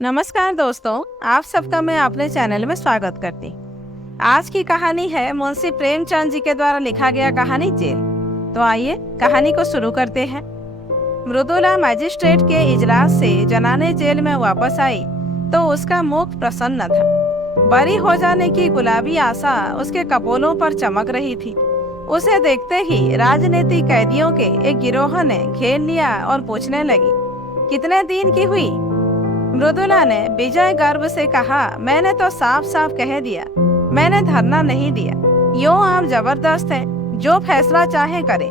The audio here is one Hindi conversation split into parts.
नमस्कार दोस्तों, आप सबका मैं अपने चैनल में स्वागत करती। आज की कहानी है मुंशी प्रेमचंद जी के द्वारा लिखा गया कहानी जेल। तो आइए कहानी को शुरू करते हैं। मृदुला मजिस्ट्रेट के इजलास से जनाने जेल में वापस आई तो उसका मुख प्रसन्न था। बरी हो जाने की गुलाबी आशा उसके कपोलों पर चमक रही थी। उसे देखते ही राजनीतिक कैदियों के एक गिरोह ने घेर लिया और पूछने लगी, कितने दिन की हुई? मृदुला ने विजय गर्व से कहा, मैंने तो साफ साफ कह दिया, मैंने धरना नहीं दिया। यूं आप जबरदस्त हैं, जो फैसला चाहे करे।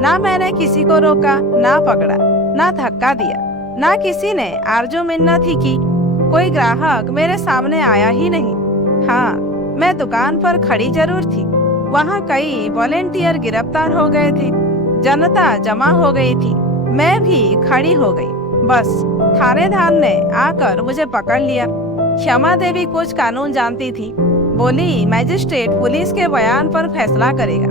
ना मैंने किसी को रोका, ना पकड़ा, ना धक्का दिया, ना किसी ने आरजू मिन्नत ही की। कोई ग्राहक मेरे सामने आया ही नहीं। हाँ, मैं दुकान पर खड़ी जरूर थी। वहाँ कई वॉलेंटियर गिरफ्तार हो गए थे, जनता जमा हो गई थी, मैं भी खड़ी हो गई। बस थानेदार ने आकर मुझे पकड़ लिया। क्षमा देवी कुछ कानून जानती थी। बोली, मजिस्ट्रेट पुलिस के बयान पर फैसला करेगा।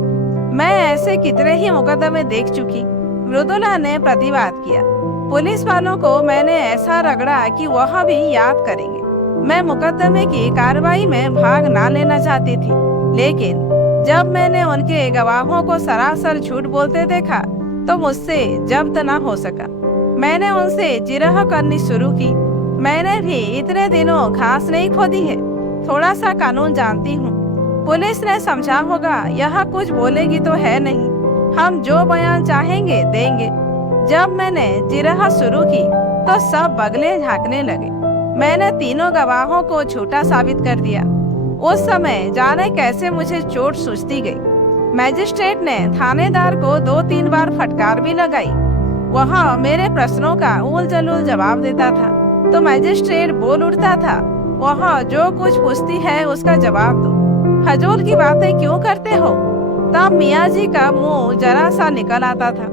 मैं ऐसे कितने ही मुकदमे देख चुकी। मृदुला ने प्रतिवाद किया। पुलिस वालों को मैंने ऐसा रगड़ा कि वह भी याद करेंगे। मैं मुकदमे की कार्रवाई में भाग ना लेना चाहती थी, लेकिन जब मैंने उनके गवाहों को सरासर झूठ बोलते देखा तो मुझसे जब्त न हो सका। मैंने उनसे जिरह करनी शुरू की। मैंने भी इतने दिनों घास नहीं खोदी है, थोड़ा सा कानून जानती हूँ। पुलिस ने समझा होगा यह कुछ बोलेगी तो है नहीं, हम जो बयान चाहेंगे देंगे। जब मैंने जिरह शुरू की तो सब बगले झांकने लगे। मैंने तीनों गवाहों को झूठा साबित कर दिया। उस समय जाने कैसे मुझे चोट सूझती गई। मजिस्ट्रेट ने थानेदार को 2-3 बार फटकार भी लगाई। वह मेरे प्रश्नों का उल जलूल जवाब देता था तो मजिस्ट्रेट बोल उठता था, वह जो कुछ पूछती है उसका जवाब दो। हजूर की बातें क्यों करते हो? तब मियाँ जी का मुंह जरा सा निकल आता था।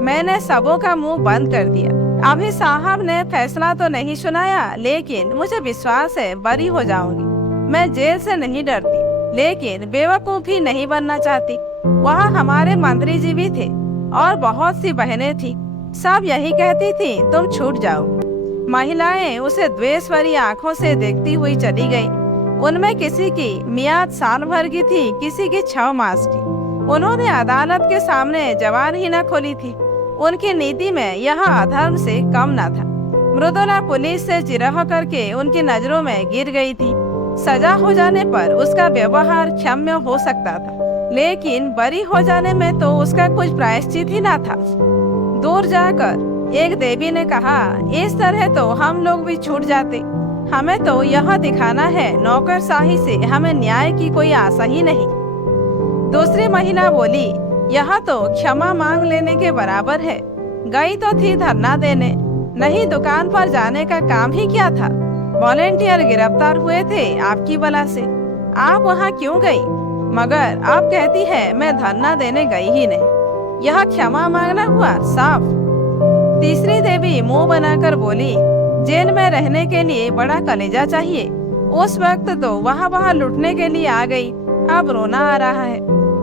मैंने सबों का मुंह बंद कर दिया। अभी साहब ने फैसला तो नहीं सुनाया, लेकिन मुझे विश्वास है बरी हो जाऊंगी। मैं जेल से नहीं डरती, लेकिन बेवकूफ भी नहीं बनना चाहती। वहाँ हमारे मंत्री जी भी थे और बहुत सी बहनें थी। सब यही कहती थी, तुम छूट जाओ। महिलाएं उसे द्वेष भरी आंखों से देखती हुई चली गईं। उनमें किसी की मियाद साल भर की थी, किसी की 6 मास की। उन्होंने अदालत के सामने जबान ही न खोली थी। उनकी नीति में यह अधर्म से कम न था। मृदुला पुलिस से जिरह करके उनकी नजरों में गिर गई थी। सजा हो जाने पर उसका व्यवहार क्षम्य हो सकता था, लेकिन बरी हो जाने में तो उसका कुछ प्रायश्चित ही न था। दूर जाकर एक देवी ने कहा, इस तरह तो हम लोग भी छूट जाते। हमें तो यह दिखाना है नौकरशाही से हमें न्याय की कोई आशा ही नहीं। दूसरी महिला बोली, यह तो क्षमा मांग लेने के बराबर है। गई तो थी धरना देने, नहीं दुकान पर जाने का काम ही क्या था? वॉलेंटियर गिरफ्तार हुए थे आपकी बला से, आप वहाँ क्यों गई? मगर आप कहती है मैं धरना देने गई ही नहीं। यह क्षमा मांगना हुआ साफ। तीसरी देवी मुंह बनाकर बोली, जेल में रहने के लिए बड़ा कलेजा चाहिए। उस वक्त तो वहाँ लुटने के लिए आ गई, अब रोना आ रहा है।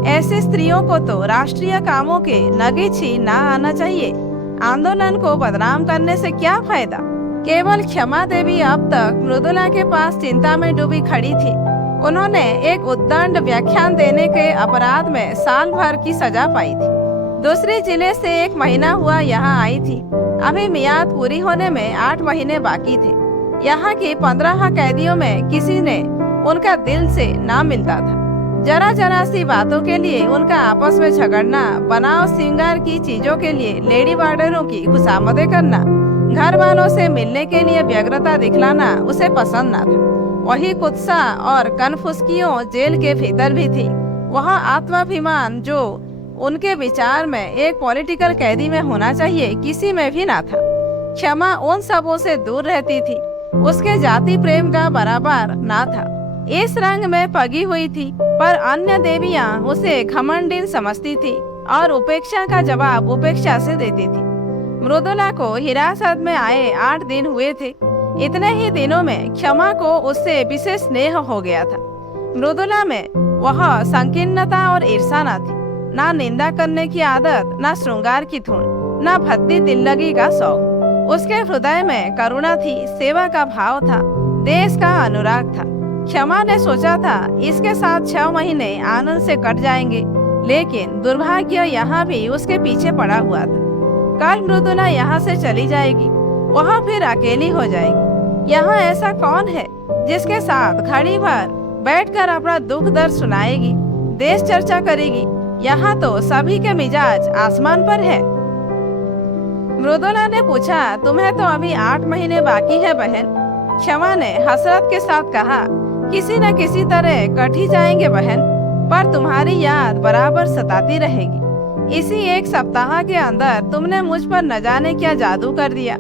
ऐसी स्त्रियों को तो राष्ट्रीय कामों के नगीच ही ना आना चाहिए। आंदोलन को बदनाम करने से क्या फायदा? केवल क्षमा देवी अब तक मृदुला के पास चिंता में डूबी खड़ी थी। उन्होंने एक उद्दंड व्याख्यान देने के अपराध में साल भर की सजा पाई थी। दूसरे जिले से 1 महीना हुआ यहाँ आई थी। अभी मियाद पूरी होने में 8 महीने बाकी थे। यहाँ की 15 कैदियों में किसी ने उनका दिल से ना मिलता था। जरा सी बातों के लिए उनका आपस में झगड़ना, बनाव श्रृंगार की चीजों के लिए लेडी वार्डनों की खुशामदें करना, घर वालों से मिलने के लिए व्यग्रता दिखलाना उसे पसंद न था। वही कुत्सा और कनफुसकियों जेल के भीतर भी थी। वह आत्माभिमान जो उनके विचार में एक पॉलिटिकल कैदी में होना चाहिए, किसी में भी ना था। क्षमा उन सबों से दूर रहती थी। उसके जाति प्रेम का बराबर ना था। इस रंग में पगी हुई थी, पर अन्य देवियां उसे घमंडिन समझती थी और उपेक्षा का जवाब उपेक्षा से देती थी। मृदुला को हिरासत में आए 8 दिन हुए थे। इतने ही दिनों में क्षमा को उससे विशेष स्नेह हो गया था। मृदुला में वह संकीर्णता और ईर्षा न थी, ना निंदा करने की आदत, ना श्रृंगार की धुन, ना भद्दी दिल्लगी का शौक। उसके हृदय में करुणा थी, सेवा का भाव था, देश का अनुराग था। क्षमा ने सोचा था इसके साथ 6 महीने आनंद से कट जाएंगे, लेकिन दुर्भाग्य यहाँ भी उसके पीछे पड़ा हुआ था। कल मृदुला यहाँ से चली जाएगी, वहाँ फिर अकेली हो जाएगी। यहाँ ऐसा कौन है जिसके साथ घड़ी भर बैठकर अपना दुख दर्द सुनाएगी, देश चर्चा करेगी। यहाँ तो सभी के मिजाज आसमान पर है। मृदुला ने पूछा, तुम्हें तो अभी 8 महीने बाकी है बहन। क्षमा ने हसरत के साथ कहा, किसी न किसी तरह कट ही जाएंगे बहन, पर तुम्हारी याद बराबर सताती रहेगी। इसी 1 सप्ताह के अंदर तुमने मुझ पर न जाने क्या जादू कर दिया।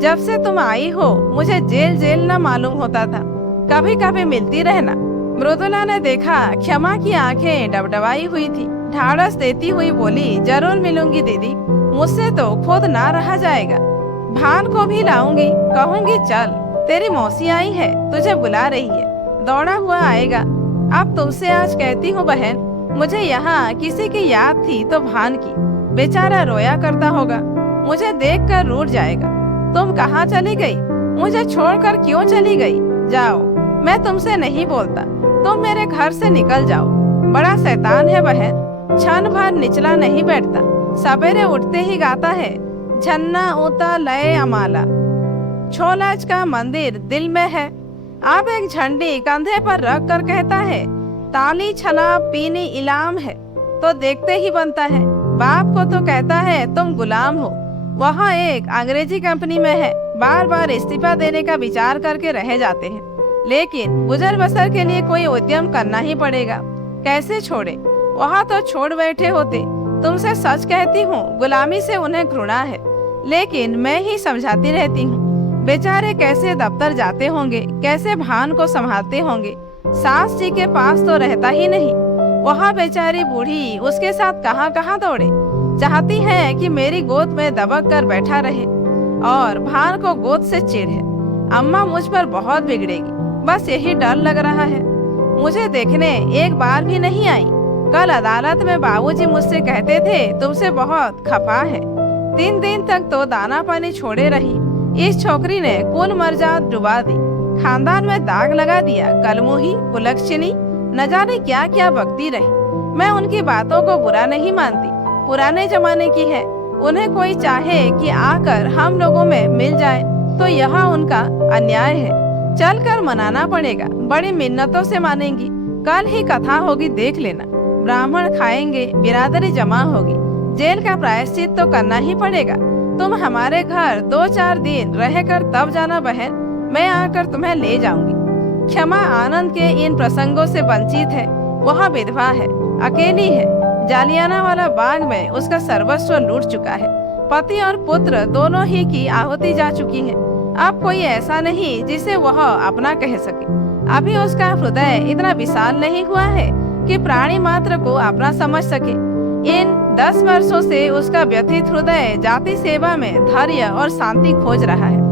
जब से तुम आई हो मुझे जेल न मालूम होता था। कभी कभी मिलती रहना। मृदुला ने देखा क्षमा की आंखें डबडबाई हुई थी। ढाढ़स देती हुई बोली, जरूर मिलूंगी दीदी, मुझसे तो खुद ना रहा जाएगा। भान को भी लाऊंगी, कहूंगी चल तेरी मौसी आई है, तुझे बुला रही है, दौड़ा हुआ आएगा। अब तुमसे आज कहती हूँ बहन, मुझे यहाँ किसी की याद थी तो भान की। बेचारा रोया करता होगा, मुझे देखकर रूठ जाएगा। तुम कहाँ चली गई? मुझे छोड़कर क्यों चली गई? जाओ, मैं तुमसे नहीं बोलता, तुम मेरे घर से निकल जाओ। बड़ा शैतान है बहन, क्षण भर निचला नहीं बैठता, सवेरे उठते ही गाता है, झन्ना ऊता लय अमाला। छोलाज का मंदिर दिल में है। अब एक झंडी कंधे पर रख कर कहता है, ताली छला पीनी इलाम है, तो देखते ही बनता है। बाप को तो कहता है तुम गुलाम हो। वहाँ एक अंग्रेजी कंपनी में है, बार बार इस्तीफा देने का विचार करके रह जाते हैं, लेकिन गुजर बसर के लिए कोई उद्यम करना ही पड़ेगा। कैसे छोड़े? वहाँ तो छोड़ बैठे होते। तुमसे सच कहती हूँ, गुलामी से उन्हें घृणा है, लेकिन मैं ही समझाती रहती हूँ। बेचारे कैसे दफ्तर जाते होंगे, कैसे भान को संभालते होंगे। सास जी के पास तो रहता ही नहीं। वहाँ बेचारी बूढ़ी उसके साथ कहाँ कहाँ दौड़े। चाहती है कि मेरी गोद में दबक कर बैठा रहे और भान को गोद से चिढ़ है। अम्मा मुझ पर बहुत बिगड़ेगी, बस यही डर लग रहा है। मुझे देखने एक बार भी नहीं आई। कल अदालत में बाबूजी मुझसे कहते थे तुमसे बहुत खफा है। 3 दिन तक तो दाना पानी छोड़े रही। इस छोकरी ने कुल मर्जाद डुबा दी, खानदान में दाग लगा दिया। कलमुही कुलक्षणी न जाने क्या क्या बकती रही। मैं उनकी बातों को बुरा नहीं मानती, पुराने जमाने की है। उन्हें कोई चाहे कि आकर हम लोगों में मिल जाए तो यह उनका अन्याय है। चलकर मनाना पड़ेगा, बड़ी मिन्नतों से मानेंगी। कल ही कथा होगी, देख लेना। ब्राह्मण खाएंगे, बिरादरी जमा होगी। जेल का प्रायश्चित तो करना ही पड़ेगा। तुम हमारे घर 2-4 दिन रहकर तब जाना बहन, मैं आकर तुम्हें ले जाऊंगी। क्षमा आनंद के इन प्रसंगों से वंचित है। वह विधवा है, अकेली है। जालियानावाला बाग में उसका सर्वस्व लूट चुका है। पति और पुत्र दोनों ही की आहुति जा चुकी है। अब कोई ऐसा नहीं जिसे वह अपना कह सके। अभी उसका हृदय इतना विशाल नहीं हुआ है कि प्राणी मात्र को अपना समझ सके। इन 10 वर्षों से उसका व्यथित हृदय जाति सेवा में धैर्य और शांति खोज रहा है।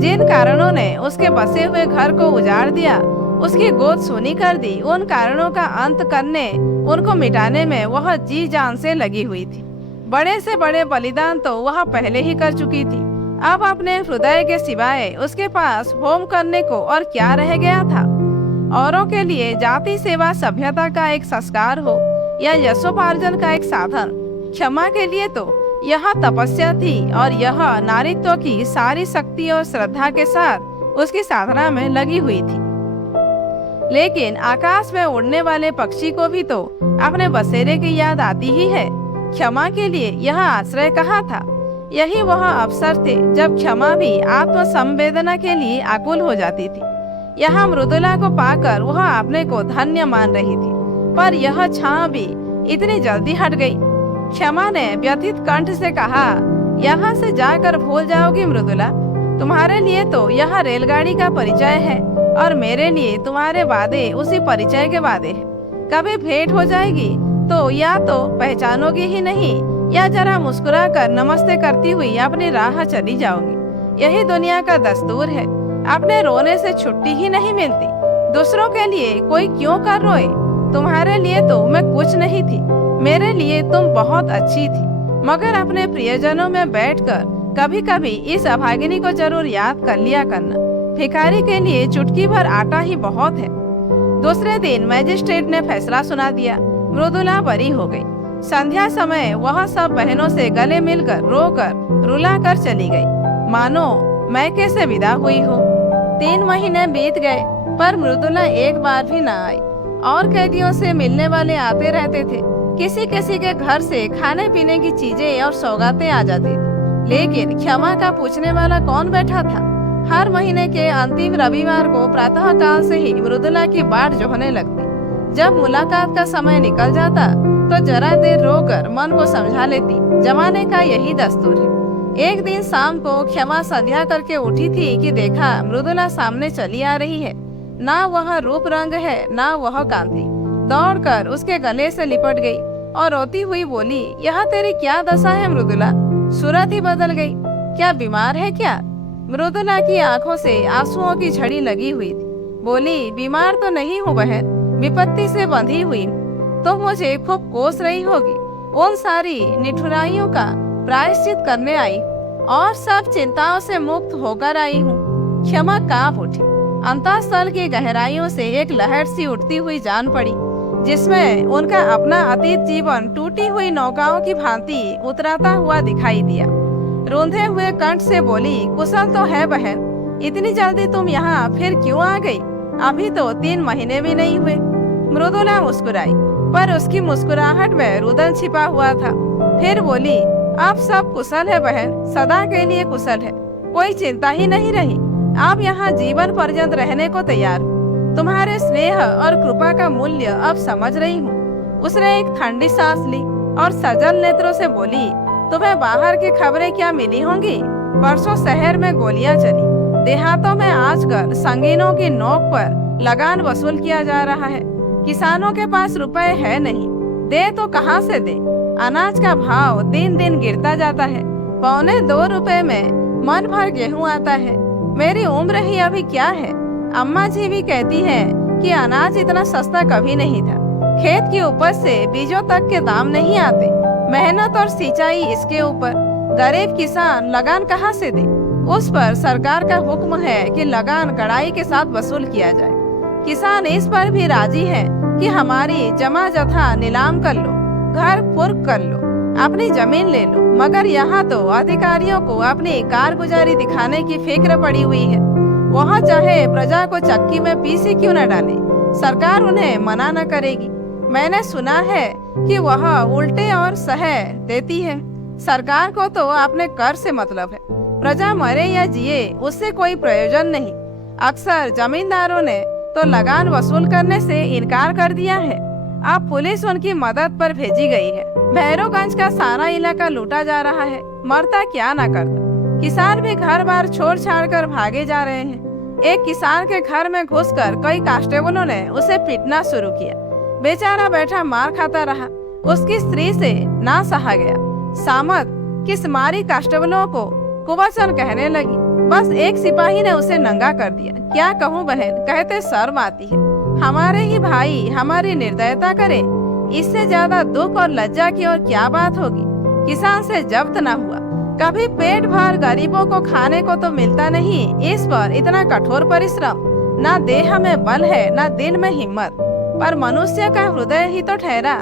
जिन कारणों ने उसके बसे हुए घर को उजाड़ दिया, उसकी गोद सूनी कर दी, उन कारणों का अंत करने, उनको मिटाने में वह जी जान से लगी हुई थी। बड़े से बड़े बलिदान तो वह पहले ही कर चुकी थी। अब अपने हृदय के सिवाय उसके पास होम करने को और क्या रह गया था? औरों के लिए जाति सेवा सभ्यता का एक संस्कार हो या यशोपार्जन का एक साधन, क्षमा के लिए तो यह तपस्या थी और यह नारीत्व की सारी शक्ति और श्रद्धा के साथ उसकी साधना में लगी हुई थी। लेकिन आकाश में उड़ने वाले पक्षी को भी तो अपने बसेरे की याद आती ही है। क्षमा के लिए यह आश्रय कहाँ था? यही वह अवसर थे जब क्षमा भी आत्म संवेदना के लिए आकुल हो जाती थी। यहाँ मृदुला को पाकर वह अपने को धन्य मान रही थी, पर यह छां भी इतनी जल्दी हट गई। क्षमा ने व्यथित कंठ से कहा, यहाँ से जाकर भूल जाओगी मृदुला। तुम्हारे लिए तो यह रेलगाड़ी का परिचय है और मेरे लिए तुम्हारे वादे उसी परिचय के वादे हैं। कभी भेंट हो जाएगी तो या तो पहचानोगी ही नहीं, या जरा मुस्कुरा कर नमस्ते करती हुई अपनी राह चली जाओगी। यही दुनिया का दस्तूर है। अपने रोने से छुट्टी ही नहीं मिलती। दूसरों के लिए कोई क्यों कर रोए? तुम्हारे लिए तो मैं कुछ नहीं थी, मेरे लिए तुम बहुत अच्छी थी। मगर अपने प्रियजनों में बैठकर कभी कभी इस अभागिनी को जरूर याद कर लिया करना। भिखारी के लिए चुटकी भर आटा ही बहुत है। दूसरे दिन मजिस्ट्रेट ने फैसला सुना दिया। मृदुला बरी हो गई। संध्या समय वह सब बहनों से गले मिलकर रोकर रुलाकर चली गई, मानो मैं कैसे विदा हुई हूँ। 3 महीने बीत गए पर मृदुला एक बार भी न आई। और कैदियों से मिलने वाले आते रहते थे। किसी किसी के घर से खाने पीने की चीजें और सौगातें आ जाती थी, लेकिन क्षमा का पूछने वाला कौन बैठा था। हर महीने के अंतिम रविवार को प्रातःकाल से ही मृदुला की बाट जोहने लगती। जब मुलाकात का समय निकल जाता तो जरा देर रोकर मन को समझा लेती। जमाने का यही दस्तूर है। एक दिन शाम को क्षमा संध्या करके उठी थी कि देखा मृदुला सामने चली आ रही है। ना वह रूप रंग है ना वह कांति। दौड़कर उसके गले से लिपट गई और रोती हुई बोली, यह तेरी क्या दशा है मृदुला? सूरत ही बदल गई। क्या बीमार है क्या? मृदुला की आंखों से आंसुओं की झड़ी लगी हुई थी। बोली, बीमार तो नहीं हूँ बहन, विपत्ति से बंधी हुई तो मुझे खूब कोस रही होगी। उन सारी निठुराइयों का प्रायश्चित करने आई और सब चिंताओं से मुक्त होकर आई हूँ। क्षमा कांप उठी। अंतःस्थल की गहराइयों से एक लहर सी उठती हुई जान पड़ी, जिसमें उनका अपना अतीत जीवन टूटी हुई नौकाओं की भांति उतराता हुआ दिखाई दिया। रूंधे हुए कंठ से बोली, कुशल तो है बहन, इतनी जल्दी तुम यहाँ फिर क्यों आ गई? अभी तो 3 महीने भी नहीं हुए। मृदुला मुस्कुराई, पर उसकी मुस्कुराहट में रुदन छिपा हुआ था। फिर बोली, अब सब कुशल है बहन, सदा के लिए कुशल है, कोई चिंता ही नहीं रही। आप यहाँ जीवन पर्यंत रहने को तैयार। तुम्हारे स्नेह और कृपा का मूल्य अब समझ रही हूँ। उसने एक ठंडी सांस ली और सजल नेत्रों से बोली, तुम्हें बाहर की खबरें क्या मिली होंगी? परसों शहर में गोलियां चली। देहातों में आजकल संगीनों की नोक पर लगान वसूल किया जा रहा है। किसानों के पास रुपए है नहीं, दे तो कहाँ से दे? अनाज का भाव दिन दिन गिरता जाता है। 1.25 रुपए में मन भर गेहूं आता है। मेरी उम्र ही अभी क्या है? अम्मा जी भी कहती है कि अनाज इतना सस्ता कभी नहीं था। खेत की उपज से बीजों तक के दाम नहीं आते। मेहनत और सिंचाई इसके ऊपर। गरीब किसान लगान कहाँ से दे? उस पर सरकार का हुक्म है कि लगान कड़ाई के साथ वसूल किया जाए। किसान इस पर भी राजी है कि हमारी जमा जथा नीलाम कर लो, घर फुर्क कर लो, अपनी जमीन ले लो। मगर यहाँ तो अधिकारियों को अपनी कारगुजारी दिखाने की फिक्र पड़ी हुई है। वह चाहे प्रजा को चक्की में पीसी क्यों न डाले, सरकार उन्हें मना न करेगी। मैंने सुना है कि वह उल्टे और सह देती है। सरकार को तो अपने कर से मतलब है। प्रजा मरे या जिए उससे कोई प्रयोजन नहीं। अक्सर जमींदारों ने तो लगान वसूल करने से इनकार कर दिया है। अब पुलिस उनकी मदद पर भेजी गई है। भैरवगंज का सारा इलाका लूटा जा रहा है, मरता क्या ना करता। किसान भी घर बार छोड़ छाड़ कर भागे जा रहे हैं। एक किसान के घर में घुसकर कई कांस्टेबलों ने उसे पीटना शुरू किया। बेचारा बैठा मार खाता रहा। उसकी स्त्री से ना सहा गया। सामत किस मारी कांस्टेबलों को कुवचन कहने लगी। बस एक सिपाही ने उसे नंगा कर दिया। क्या कहूँ बहन, कहते शर्म आती है। हमारे ही भाई हमारी निर्दयता करे, इससे ज्यादा दुख और लज्जा की और क्या बात होगी। किसान से जब्त न हुआ, कभी पेट भर गरीबों को खाने को तो मिलता नहीं। इस पर इतना कठोर परिश्रम, ना देह में बल है ना दिल में हिम्मत। पर मनुष्य का हृदय ही तो ठहरा।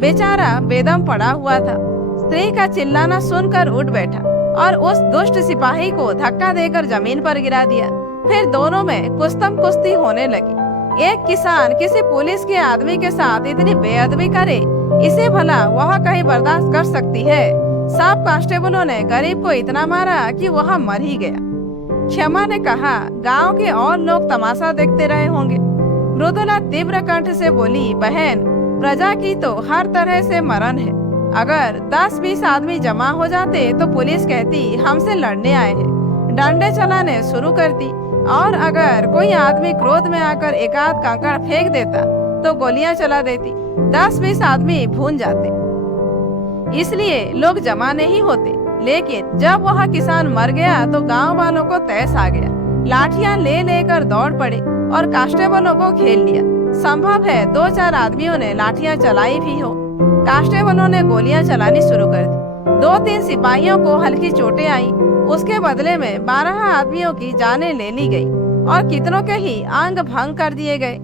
बेचारा बेदम पड़ा हुआ था। स्त्री का चिल्लाना सुनकर उठ बैठा और उस दुष्ट सिपाही को धक्का देकर जमीन पर गिरा दिया। फिर दोनों में कुस्तम कुश्ती होने लगी। एक किसान किसी पुलिस के आदमी के साथ इतनी बेअदबी करे, इसे भला वह कहीं बर्दाश्त कर सकती है? सब कांस्टेबलों ने गरीब को इतना मारा कि वह मर ही गया। क्षमा ने कहा, गांव के और लोग तमाशा देखते रहे होंगे। मृदुला तीव्र कंठ से बोली, बहन, प्रजा की तो हर तरह से मरण है। अगर 10-20 आदमी जमा हो जाते तो पुलिस कहती हमसे लड़ने आए हैं, डंडे चलाने शुरू करती। और अगर कोई आदमी क्रोध में आकर एकाध कंकड़ फेंक देता तो गोलियां चला देती। 10-20 आदमी भून जाते, इसलिए लोग जमा नहीं होते। लेकिन जब वह किसान मर गया तो गांव वालों को तैस आ गया। लाठियां ले लेकर दौड़ पड़े और कांस्टेबलों को घेर लिया। संभव है 2-4 आदमियों ने लाठियां चलाई भी हो। कांस्टेबलों ने गोलियां चलानी शुरू कर दी। 2-3 सिपाहियों को हल्की चोटें आई। उसके बदले में 12 आदमियों की जानें ले ली गई और कितनों के ही अंग भंग कर दिए गए।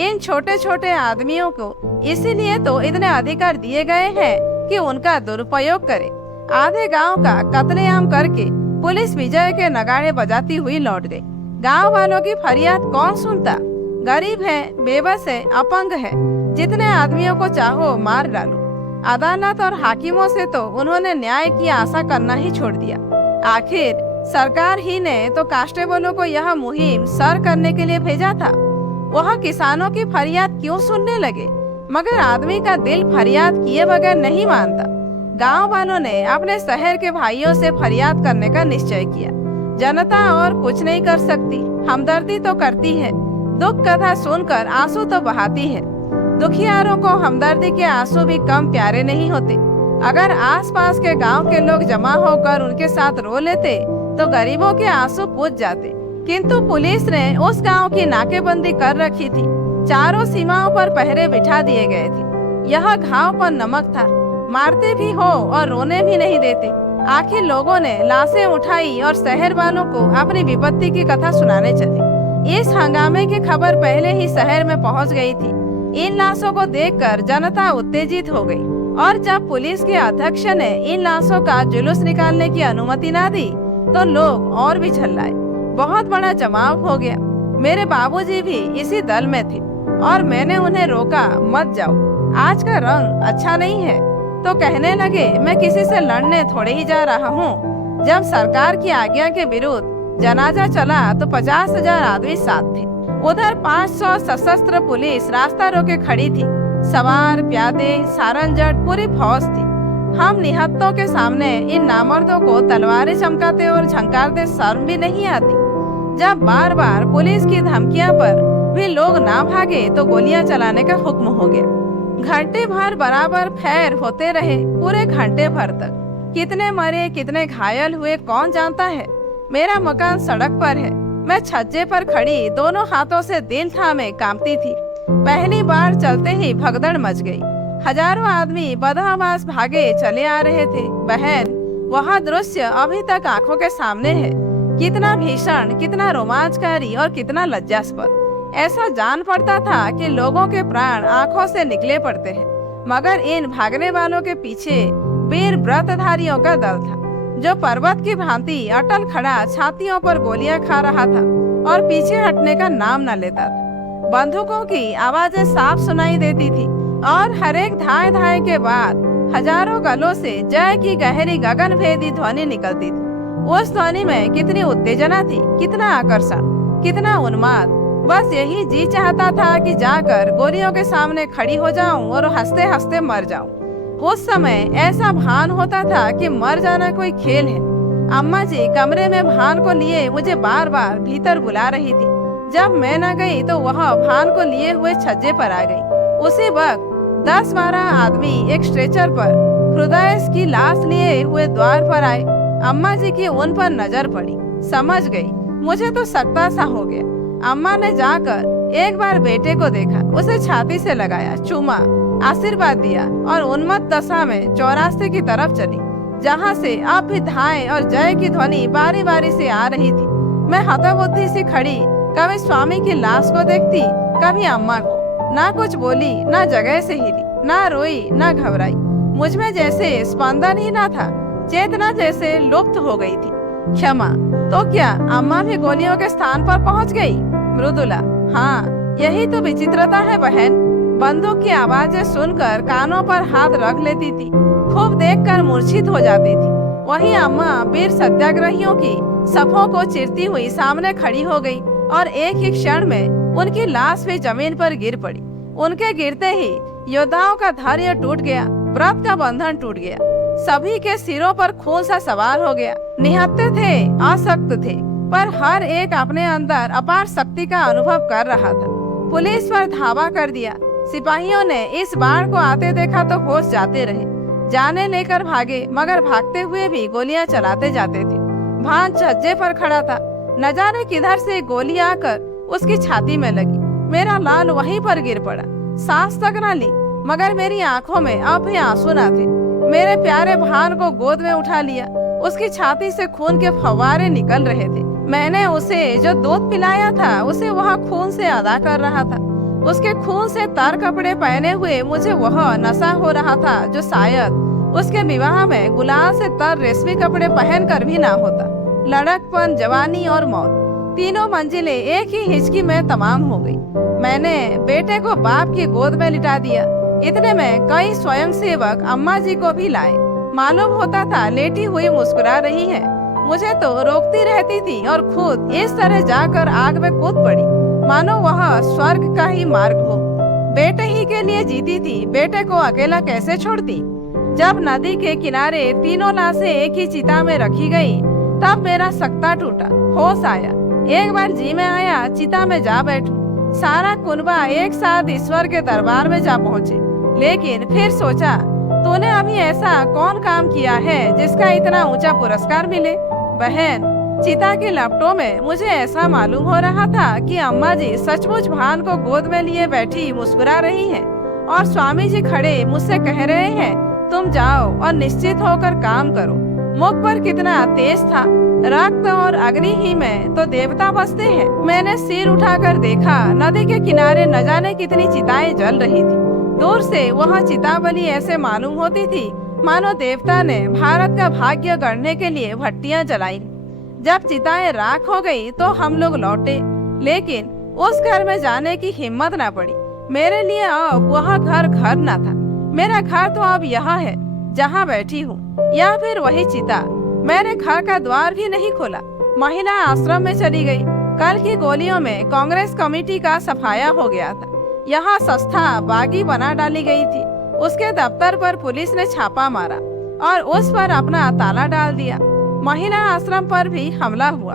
इन छोटे छोटे आदमियों को इसीलिए तो इतने अधिकार दिए गए हैं कि उनका दुरुपयोग करे। आधे गांव का कत्लेआम करके पुलिस विजय के नगाड़े बजाती हुई लौट गई। गांव वालों की फरियाद कौन सुनता? गरीब है, बेबस है, अपंग है, जितने आदमियों को चाहो मार डालो। अदालत और हाकिमों से तो उन्होंने न्याय की आशा करना ही छोड़ दिया। आखिर सरकार ही ने तो कांस्टेबलों को यह मुहिम सर करने के लिए भेजा था। वह किसानों की फरियाद क्यों सुनने लगे? मगर आदमी का दिल फरियाद किए बगैर नहीं मानता। गांव वालों ने अपने शहर के भाइयों से फरियाद करने का निश्चय किया। जनता और कुछ नहीं कर सकती, हमदर्दी तो करती है। दुख कथा सुनकर आंसू तो बहाती है। दुखियारों को हमदर्दी के आंसू भी कम प्यारे नहीं होते। अगर आसपास के गांव के लोग जमा होकर उनके साथ रो लेते तो गरीबों के आंसू पूछ जाते। किंतु पुलिस ने उस गांव की नाकेबंदी कर रखी थी। चारों सीमाओं पर पहरे बिठा दिए गए थे। यह घाव पर नमक था। मारते भी हो और रोने भी नहीं देते। आखिर लोगों ने लाशें उठाई और शहर वालों को अपनी विपत्ति की कथा सुनाने चले। इस हंगामे की खबर पहले ही शहर में पहुंच गई थी। इन लाशों को देखकर जनता उत्तेजित हो गई और जब पुलिस के अध्यक्ष ने इन लाशों का जुलूस निकालने की अनुमति ना दी तो लोग और भी चिल्लाए। बहुत बड़ा जमाव हो गया। मेरे बाबूजी भी इसी दल में थे और मैंने उन्हें रोका, मत जाओ, आज का रंग अच्छा नहीं है। तो कहने लगे, मैं किसी से लड़ने थोड़े ही जा रहा हूँ। जब सरकार की आज्ञा के विरुद्ध जनाजा चला तो 50,000 आदमी साथ थे। उधर 500 सशस्त्र पुलिस रास्ता रोके खड़ी थी। सवार, प्यादे, सारंजट, पूरी फौज थी। हम निहत्तों के सामने इन नामर्दों को तलवारें चमकाते और झंकारते शर्म भी नहीं आती। जब बार बार पुलिस की धमकियां पर भी लोग ना भागे तो गोलियां चलाने का हुक्म हो गया। घंटे भर बराबर फैर होते रहे, पूरे घंटे भर तक। कितने मरे, कितने घायल हुए कौन जानता है। मेरा मकान सड़क पर है। मैं छज्जे पर खड़ी दोनों हाथों से दिल थामे कांपती थी। पहली बार चलते ही भगदड़ मच गई। हजारों आदमी बदहवास भागे चले आ रहे थे। बहन, वह दृश्य अभी तक आंखों के सामने है। कितना भीषण, कितना रोमांचकारी और कितना लज्जास्पद। ऐसा जान पड़ता था कि लोगों के प्राण आंखों से निकले पड़ते हैं। मगर इन भागने वालों के पीछे वीर व्रतधारियों का दल था जो पर्वत की भांति अटल खड़ा छातियों पर गोलियां खा रहा था और पीछे हटने का नाम न लेता था। बंदूकों की आवाजें साफ सुनाई देती थी और हर एक धाए धाए के बाद हजारों गलों से जय की गहरी गगनभेदी ध्वनि निकलती थी। उस ध्वनि में कितनी उत्तेजना थी, कितना आकर्षण, कितना उन्माद। बस यही जी चाहता था कि जाकर गोलियों के सामने खड़ी हो जाऊं और हंसते हंसते मर जाऊं। उस समय ऐसा भान होता था कि मर जाना कोई खेल है। अम्मा जी कमरे में भान को लिए मुझे बार बार भीतर बुला रही थी। जब मैं न गई तो वह भान को लिए हुए छज्जे पर आ गई। उसी वक्त 10-12 आदमी एक स्ट्रेचर पर हृदय की लाश लिए हुए द्वार पर आए। अम्मा जी की उन पर नजर पड़ी। समझ गई, मुझे तो सकता सा हो गया। अम्मा ने जाकर एक बार बेटे को देखा, उसे छाती से लगाया, चूमा, आशीर्वाद दिया और उन्मत्त दशा में चौरास्ते की तरफ चली, जहां से अब भी धाए और जय की ध्वनि बारी बारी से आ रही थी। मैं हतबुद्धि सी खड़ी, कभी स्वामी की लाश को देखती, कभी अम्मा को। ना कुछ बोली, ना जगह से हिली, ना रोई, ना घबराई। मुझमें जैसे स्पंदन ही ना था, चेतना जैसे लुप्त हो गई थी। क्षमा। तो क्या अम्मा भी गोलियों के स्थान पर पहुंच गई? मृदुला, हाँ, यही तो विचित्रता है बहन। बंदूक की आवाजें सुनकर कानों पर हाथ रख लेती थी, खूब देखकर मूर्छित हो जाती थी। वही अम्मा वीर सत्याग्रहियों की सफों को चीरती हुई सामने खड़ी हो गई और एक ही क्षण में उनकी लाश भी जमीन पर गिर पड़ी। उनके गिरते ही योद्धाओं का धैर्य टूट गया, व्रत का बंधन टूट गया। सभी के सिरों पर खून सा सवार हो गया। निहत्ते थे, आसक्त थे, पर हर एक अपने अंदर अपार शक्ति का अनुभव कर रहा था। पुलिस पर धावा कर दिया। सिपाहियों ने इस बाढ़ को आते देखा तो होश जाते रहे, जाने लेकर भागे, मगर भागते हुए भी गोलियां चलाते जाते थे। भान छज्जे पर खड़ा था, न जाने किधर से गोली आकर उसकी छाती में लगी। मेरा लाल वहीं पर गिर पड़ा, सांस तक न ली, मगर मेरी आंखों में अब भी आंसू न थे। मेरे प्यारे भान को गोद में उठा लिया उसकी छाती से खून के फव्वारे निकल रहे थे। मैंने उसे जो दूध पिलाया था उसे वह खून से अदा कर रहा था। उसके खून से तर कपड़े पहने हुए मुझे वह नशा हो रहा था जो शायद उसके विवाह में गुलाल से तर रेशमी कपड़े पहनकर भी ना होता। लड़कपन, जवानी और मौत, तीनों मंजिलें एक ही हिचकी में तमाम हो गई। मैंने बेटे को बाप की गोद में लिटा दिया। इतने में कई स्वयंसेवक अम्मा जी को भी लाए। मालूम होता था लेटी हुई मुस्कुरा रही है। मुझे तो रोकती रहती थी और खुद इस तरह जाकर आग में कूद पड़ी मानो वह स्वर्ग का ही मार्ग हो। बेटे ही के लिए जीती थी, बेटे को अकेला कैसे छोड़ती। जब नदी के किनारे तीनों लाशें एक ही चिता में रखी गई तब मेरा सकता टूटा, होश आया। एक बार जी में आया, चिता में जा बैठूं। सारा कुनबा एक साथ ईश्वर के दरबार में जा पहुंचे। लेकिन फिर सोचा, तूने अभी ऐसा कौन काम किया है जिसका इतना ऊंचा पुरस्कार मिले। बहन, चिता के लपटों में मुझे ऐसा मालूम हो रहा था कि अम्मा जी सचमुच भान को गोद में लिए बैठी मुस्कुरा रही हैं और स्वामी जी खड़े मुझसे कह रहे हैं, तुम जाओ और निश्चित होकर काम करो। मुख पर कितना तेज था, रक्त और अग्नि ही में तो देवता बसते हैं। मैंने सिर उठाकर देखा, नदी के किनारे न जाने कितनी चिताएं जल रही थी। दूर से वह चितावली ऐसे मालूम होती थी मानो देवता ने भारत का भाग्य गढ़ने के लिए भट्टियां जलाई। जब चिताएं राख हो गई तो हम लोग लौटे, लेकिन उस घर में जाने की हिम्मत ना पड़ी। मेरे लिए अब वह घर घर न था। मेरा घर तो अब यह है जहाँ बैठी हूँ, या फिर वही चिता। मैंने घर का द्वार भी नहीं खोला, महिला आश्रम में चली गई। कल की गोलियों में कांग्रेस कमेटी का सफाया हो गया था। यहाँ संस्था बागी बना डाली गई थी। उसके दफ्तर पर पुलिस ने छापा मारा और उस पर अपना ताला डाल दिया। महिला आश्रम पर भी हमला हुआ,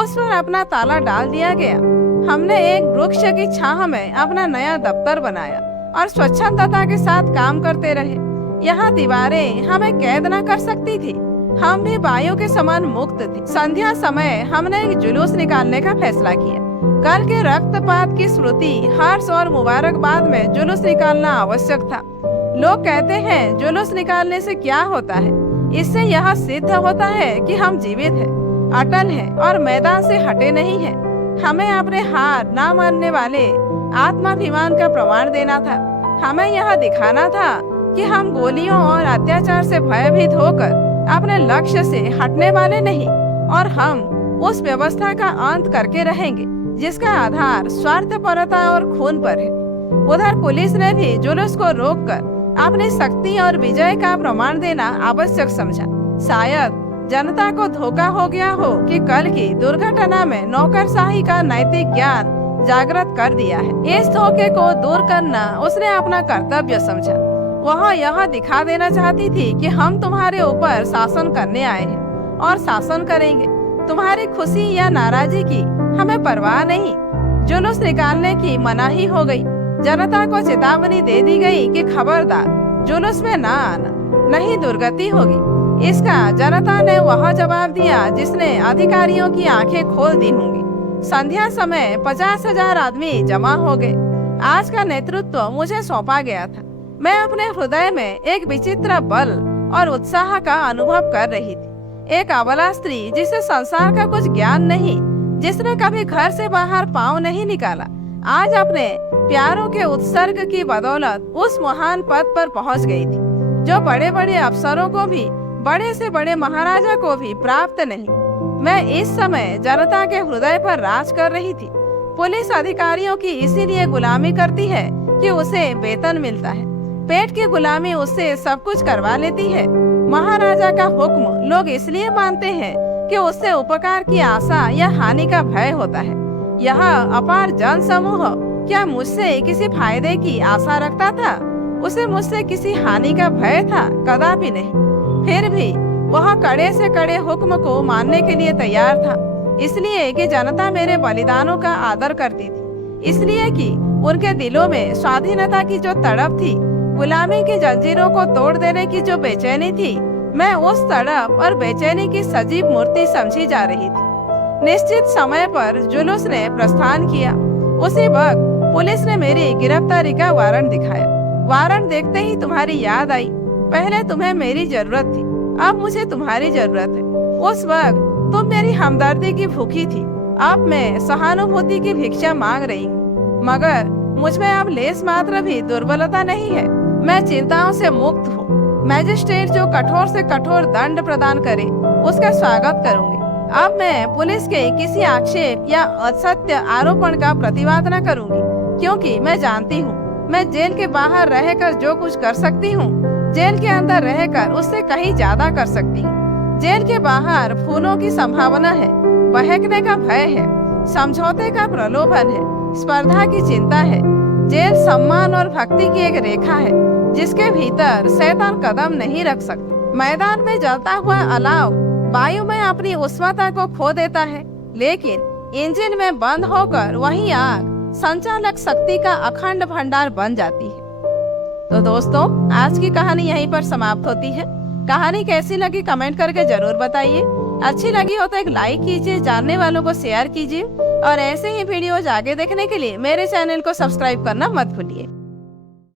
उस पर अपना ताला डाल दिया गया। हमने एक वृक्ष की छाह में अपना नया दफ्तर बनाया और स्वच्छंदता के साथ काम करते रहे। यहाँ दीवारें हमें कैद न कर सकती थी। हम भी वायु के समान मुक्त थे। संध्या समय हमने एक जुलूस निकालने का फैसला किया। कल के रक्तपात की स्मृति, हर्ष और मुबारकबाद में जुलूस निकालना आवश्यक था। लोग कहते हैं जुलूस निकालने से क्या होता है। इससे यह सिद्ध होता है कि हम जीवित हैं, अटल हैं और मैदान से हटे नहीं हैं। हमें अपने हार ना मानने वाले आत्माभिमान का प्रमाण देना था। हमें यह दिखाना था कि हम गोलियों और अत्याचार से भयभीत होकर अपने लक्ष्य से हटने वाले नहीं, और हम उस व्यवस्था का अंत करके रहेंगे जिसका आधार स्वार्थपरता और खून पर है। उधर पुलिस ने भी जुलूस को रोककर अपनी शक्ति और विजय का प्रमाण देना आवश्यक समझा। शायद जनता को धोखा हो गया हो कि कल की दुर्घटना में नौकरशाही का नैतिक ज्ञान जागृत कर दिया है। इस धोखे को दूर करना उसने अपना कर्तव्य समझा। वह यह दिखा देना चाहती थी कि हम तुम्हारे ऊपर शासन करने आए हैं और शासन करेंगे। तुम्हारी खुशी या नाराजगी की हमें परवाह नहीं। जुलूस निकालने की मनाही हो गई। जनता को चेतावनी दे दी गई कि खबरदार जुलूस में ना आना, नहीं दुर्गति होगी। इसका जनता ने वह जवाब दिया जिसने अधिकारियों की आंखें खोल दी होंगी। संध्या समय 50,000 आदमी जमा हो गए। आज का नेतृत्व मुझे सौंपा गया था। मैं अपने हृदय में एक विचित्र बल और उत्साह का अनुभव कर रही थी। एक अबला स्त्री जिसे संसार का कुछ ज्ञान नहीं, जिसने कभी घर से बाहर पांव नहीं निकाला, आज अपने प्यारों के उत्सर्ग की बदौलत उस महान पद पर पहुंच गई थी जो बड़े बड़े अफसरों को भी, बड़े से बड़े महाराजा को भी प्राप्त नहीं। मैं इस समय जनता के हृदय पर राज कर रही थी। पुलिस अधिकारियों की इसीलिए गुलामी करती है कि उसे वेतन मिलता है। पेट की गुलामी उससे सब कुछ करवा लेती है। महाराजा का हुक्म लोग इसलिए मानते हैं कि उससे उपकार की आशा या हानि का भय होता है। यह अपार जन समूह क्या मुझसे किसी फायदे की आशा रखता था? उसे मुझसे किसी हानि का भय था? कदापि नहीं। फिर भी वह कड़े से कड़े हुक्म को मानने के लिए तैयार था, इसलिए कि जनता मेरे बलिदानों का आदर करती थी, इसलिए कि उनके दिलों में स्वाधीनता की जो तड़प थी, गुलामी की जंजीरों को तोड़ देने की जो बेचैनी थी, मैं उस तड़प और बेचैनी की सजीव मूर्ति समझी जा रही थी। निश्चित समय पर जुलूस ने प्रस्थान किया। उसी वक्त पुलिस ने मेरी गिरफ्तारी का वारंट दिखाया। वारंट देखते ही तुम्हारी याद आई। पहले तुम्हें मेरी जरूरत थी, अब मुझे तुम्हारी जरूरत है। उस वक्त तुम मेरी हमदर्दी की भूखी थी, अब मैं सहानुभूति की भिक्षा मांग रही हूँ। मगर मुझ में अब लेस मात्र भी दुर्बलता नहीं है। मैं चिंताओं से मुक्त हूँ। मैजिस्ट्रेट जो कठोर से कठोर दंड प्रदान करे उसका स्वागत करूंगी। अब मैं पुलिस के किसी आक्षेप या असत्य आरोपण का प्रतिवाद न करूंगी, क्योंकि मैं जानती हूँ मैं जेल के बाहर रहकर जो कुछ कर सकती हूँ, जेल के अंदर रहकर उससे कहीं ज्यादा कर सकती हूँ। जेल के बाहर फूलों की संभावना है, बहकने का भय है, समझौते का प्रलोभन है, स्पर्धा की चिंता है। जेल सम्मान और भक्ति की एक रेखा है जिसके भीतर शैतान कदम नहीं रख सकता। मैदान में जलता हुआ अलाव वायु में अपनी उष्णता को खो देता है, लेकिन इंजन में बंद होकर वही आग संचालक शक्ति का अखंड भंडार बन जाती है। तो दोस्तों, आज की कहानी यहीं पर समाप्त होती है। कहानी कैसी लगी कमेंट करके जरूर बताइए। अच्छी लगी हो तो एक लाइक कीजिए, जानने वालों को शेयर कीजिए और ऐसे ही वीडियोज आगे देखने के लिए मेरे चैनल को सब्सक्राइब करना मत भूलिए।